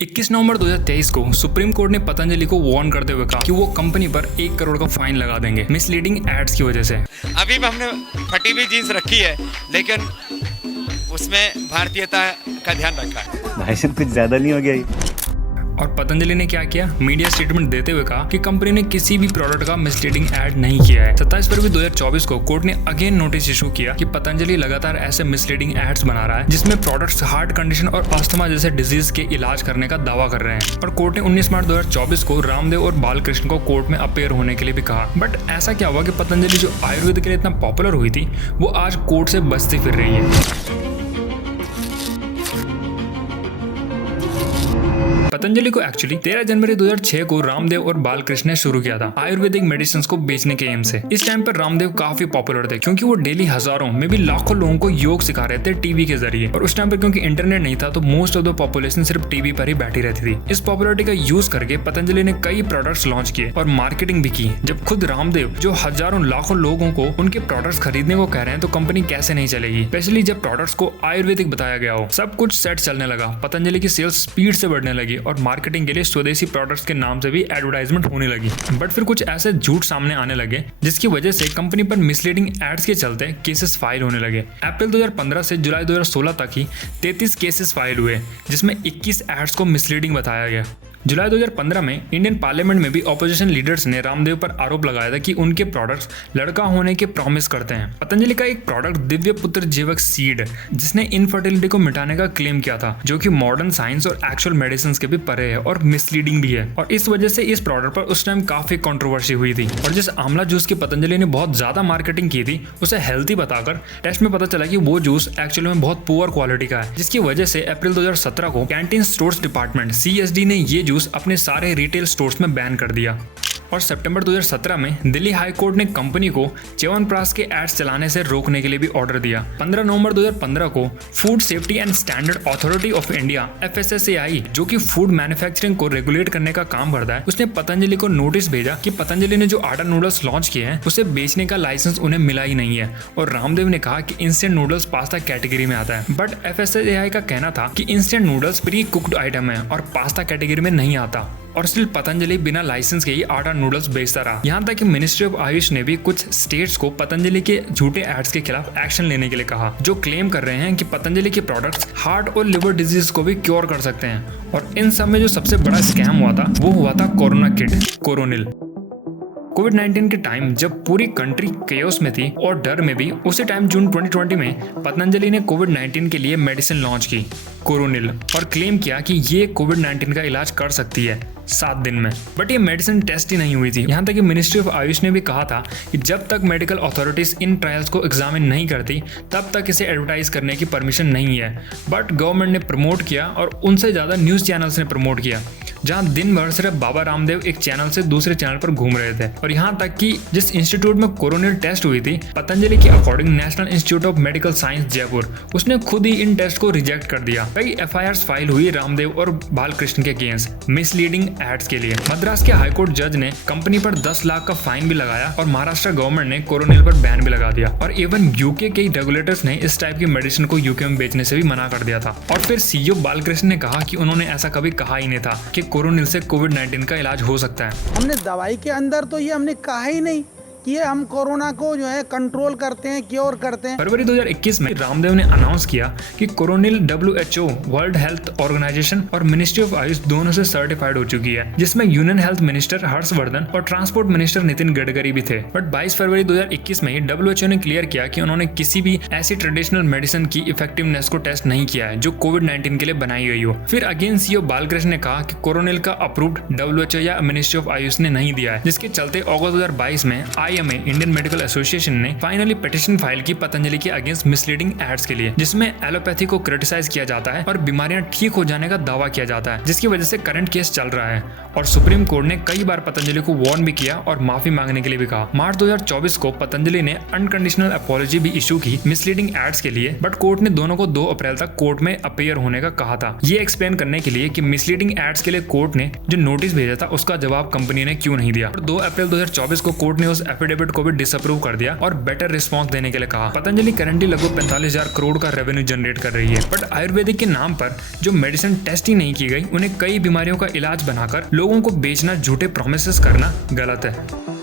21 नवंबर 2023 को supreme court ने पतंजलि को वार्न करते हुए कहा कि वो कंपनी पर 1 करोड़ का फाइन लगा देंगे मिसलीडिंग एड्स की वजह से। अभी भी हमने फटी हुई जीन्स रखी है, लेकिन उसमें भारतीयता का ध्यान रखा है। भाई साहब कुछ ज्यादा नहीं हो गया ये? और पतंजलि ने क्या किया, मीडिया स्टेटमेंट देते हुए कहा कि कंपनी ने किसी भी प्रोडक्ट का मिसलीडिंग ऐड नहीं किया है। 27 फरवरी 2024 को कोर्ट ने अगेन नोटिस इशू किया कि पतंजलि लगातार ऐसे मिसलीडिंग एड्स बना रहा है जिसमें प्रोडक्ट्स हार्ट कंडीशन और अस्थमा जैसे डिजीज के इलाज करने का दावा कर रहे हैं। और कोर्ट ने 19 मार्च 2024 को रामदेव और बालकृष्ण को कोर्ट में अपेयर होने के लिए भी कहा। बट ऐसा क्या हुआ कि पतंजलि जो आयुर्वेद के लिए इतना पॉपुलर हुई थी वो आज कोर्ट से बचती फिर रही है। पतंजलि को एक्चुअली 13 जनवरी 2006 को रामदेव और बालकृष्ण ने शुरू किया था आयुर्वेदिक मेडिसिन को बेचने के एम से। इस टाइम पर रामदेव काफी पॉपुलर थे क्योंकि वो डेली हजारों में भी लाखों लोगों को योग सिखा रहे थे टीवी के जरिए। और उस टाइम पर क्योंकि इंटरनेट नहीं था तो मोस्ट ऑफ द पॉपुलेशन सिर्फ टीवी पर ही बैठी रहती थी। इस पॉपुलरिटी का यूज करके पतंजलि ने कई प्रोडक्ट्स लॉन्च किए और मार्केटिंग भी की। जब खुद रामदेव जो हजारों लाखों लोगों को उनके प्रोडक्ट्स खरीदने को कह रहे हैं तो कंपनी कैसे नहीं चलेगी, स्पेशली जब प्रोडक्ट्स को आयुर्वेदिक बताया गया हो। सब कुछ सेट चलने लगा, पतंजलि की सेल्स स्पीड से बढ़ने लगी और मार्केटिंग के लिए स्वदेशी प्रोडक्ट्स के नाम से भी एडवर्टाइजमेंट होने लगी। बट फिर कुछ ऐसे झूठ सामने आने लगे जिसकी वजह से कंपनी पर मिसलीडिंग एड्स के चलते केसेस फाइल होने लगे। अप्रैल 2015 से जुलाई 2016 तक ही 33 केसेस फाइल हुए जिसमें 21 एड्स को मिसलीडिंग बताया गया। जुलाई 2015 में इंडियन पार्लियामेंट में भी ऑपोजिशन लीडर्स ने रामदेव पर आरोप लगाया था कि उनके प्रोडक्ट्स लड़का होने के प्रॉमिस करते हैं। पतंजलि का एक प्रोडक्ट दिव्य पुत्र जीवक सीड जिसने इनफर्टिलिटी को मिटाने का क्लेम किया था, जो कि मॉडर्न साइंस और एक्चुअल मेडिसिन के भी परे है और मिसलीडिंग भी है। और इस वजह से इस प्रोडक्ट पर उस टाइम काफी कंट्रोवर्सी हुई थी। और जिस आंवला जूस की पतंजलि ने बहुत ज्यादा मार्केटिंग की थी उसे हेल्थी बताकर टेस्ट में पता चला कि वो जूस एक्चुअली में बहुत पुअर क्वालिटी का है, जिसकी वजह से अप्रैल 2017 को कैंटीन स्टोर्स डिपार्टमेंट CSD ने ये जूस अपने सारे रिटेल स्टोर्स में बैन कर दिया। और सितंबर 2017 में दिल्ली हाई कोर्ट ने कंपनी को च्यवनप्राश के एड्स चलाने से रोकने के लिए भी ऑर्डर दिया। 15 नवंबर 2015 को food safety and standard authority of India FSSAI, जो कि फूड मैन्युफैक्चरिंग को रेगुलेट करने का काम करता है, उसने पतंजलि को नोटिस भेजा कि पतंजलि ने जो आटा नूडल्स लॉन्च किए हैं उसे बेचने का लाइसेंस उन्हें मिला ही नहीं है। और रामदेव ने कहा कि इंस्टेंट नूडल्स पास्ता कैटेगरी में आता है। बट FSSAI का कहना था कि instant noodles pre cooked item है और पास्ता कैटेगरी में नहीं आता। और स्टिल पतंजलि बिना लाइसेंस के ही आटा नूडल्स बेचता रहा। यहाँ तक कि मिनिस्ट्री ऑफ आयुष ने भी कुछ स्टेट्स को पतंजलि के झूठे एड्स के खिलाफ एक्शन लेने के लिए कहा, जो क्लेम कर रहे हैं कि पतंजलि के प्रोडक्ट्स हार्ट और लिवर डिजीज को भी क्योर कर सकते हैं। और इन सब में जो सबसे बड़ा स्कैम हुआ था वो हुआ था कोरोना किट कोरोनिल। कोविड-19 के टाइम जब पूरी कंट्री केओस में थी और डर में भी, उसी टाइम जून 2020 में पतंजलि ने कोविड-19 के लिए मेडिसिन लॉन्च की कोरोनिल और क्लेम किया कि ये कोविड-19 का इलाज कर सकती है 7 दिन में। बट ये मेडिसिन टेस्ट ही नहीं हुई थी। यहाँ तक कि मिनिस्ट्री ऑफ आयुष ने भी कहा था कि जब तक मेडिकल अथॉरिटीज इन ट्रायल्स को एग्जामिन नहीं करती तब तक इसे एडवर्टाइज करने की परमिशन नहीं है। बट गवर्नमेंट ने प्रमोट किया और उनसे ज्यादा न्यूज चैनल्स ने प्रमोट किया, जहां दिन भर सिर्फ बाबा रामदेव एक चैनल से दूसरे चैनल पर घूम रहे थे। और यहाँ तक कि जिस इंस्टीट्यूट में कोरोनिल टेस्ट हुई थी, पतंजलि के according national institute of medical science Jaipur, उसने खुद ही इन टेस्ट को रिजेक्ट कर दिया। कई FIRs फाइल हुई रामदेव और बालकृष्ण के अगेंस्ट मिसलीडिंग एड्स के लिए। मद्रास के हाईकोर्ट जज ने कंपनी पर 10 लाख का फाइन भी लगाया और महाराष्ट्र गवर्नमेंट ने कोरोनिल पर बैन भी लगा दिया। और इवन यूके के रेगुलेटर्स ने इस टाइप की मेडिसिन को यूके में बेचने से भी मना कर दिया था। और फिर CEO बालकृष्ण ने कहा कि उन्होंने ऐसा कभी कहा ही नहीं था कि कोरोनिल से कोविड-19 का इलाज हो सकता है। हमने दवाई के अंदर तो ये हमने कहा ही नहीं कि ये हम कोरोना को जो है कंट्रोल करते हैं, क्योर करते हैं। फरवरी 2021 में रामदेव ने अनाउंस किया कि Coronil WHO, world health organization और मिनिस्ट्री ऑफ आयुष दोनों से सर्टिफाइड हो चुकी है, जिसमें यूनियन हेल्थ मिनिस्टर हर्षवर्धन और ट्रांसपोर्ट मिनिस्टर नितिन गडकरी भी थे। बट 22 फरवरी 2021 में ही WHO ने क्लियर किया कि उन्होंने किसी भी ऐसी ट्रेडिशनल मेडिसिन की इफेक्टिवनेस को टेस्ट नहीं किया है जो कोविड-19 के लिए बनाई गई हो। फिर अगेन CEO बालकृष्ण ने कहा कि कोरोनिल का अप्रूव्ड WHO या मिनिस्ट्री ऑफ आयुष ने नहीं दिया है, जिसके चलते अगस्त 2022 में इंडियन मेडिकल एसोसिएशन ने फाइनली पिटीशन फाइल की पतंजलि के अगेंस्ट मिसलीडिंग एड्स के लिए, जिसमें एलोपैथी को क्रिटिसाइज किया जाता है और बीमारियां ठीक हो जाने का दावा किया जाता है, जिसकी वजह से करंट केस चल रहा है। और सुप्रीम कोर्ट ने कई बार पतंजलि को वार्न भी किया और माफी मांगने के लिए भी कहा। मार्च 2024 को पतंजलि ने अनकंडीशनल अपॉलॉजी भी इशू की मिसलीडिंग एड्स के लिए, बट कोर्ट ने दोनों को 2 अप्रैल तक कोर्ट में अपेयर होने का कहा था, ये एक्सप्लेन करने के लिए कि मिसलीडिंग एड्स के लिए कोर्ट ने जो नोटिस भेजा था उसका जवाब कंपनी ने क्यों नहीं दिया। और 2 अप्रैल 2024 को कोर्ट ने उस एफिडेविट को भी डिसअप्रूव कर दिया और बेटर रिस्पॉन्स देने के लिए कहा। पतंजलि करंटली लगभग 45,000 करोड़ का रेवेन्यू जनरेट कर रही है, बट आयुर्वेदिक के नाम पर जो मेडिसिन टेस्ट ही नहीं की गई, उन्हें कई बीमारियों का इलाज बनाकर लोगों को बेचना, झूठे प्रोमिस करना गलत है।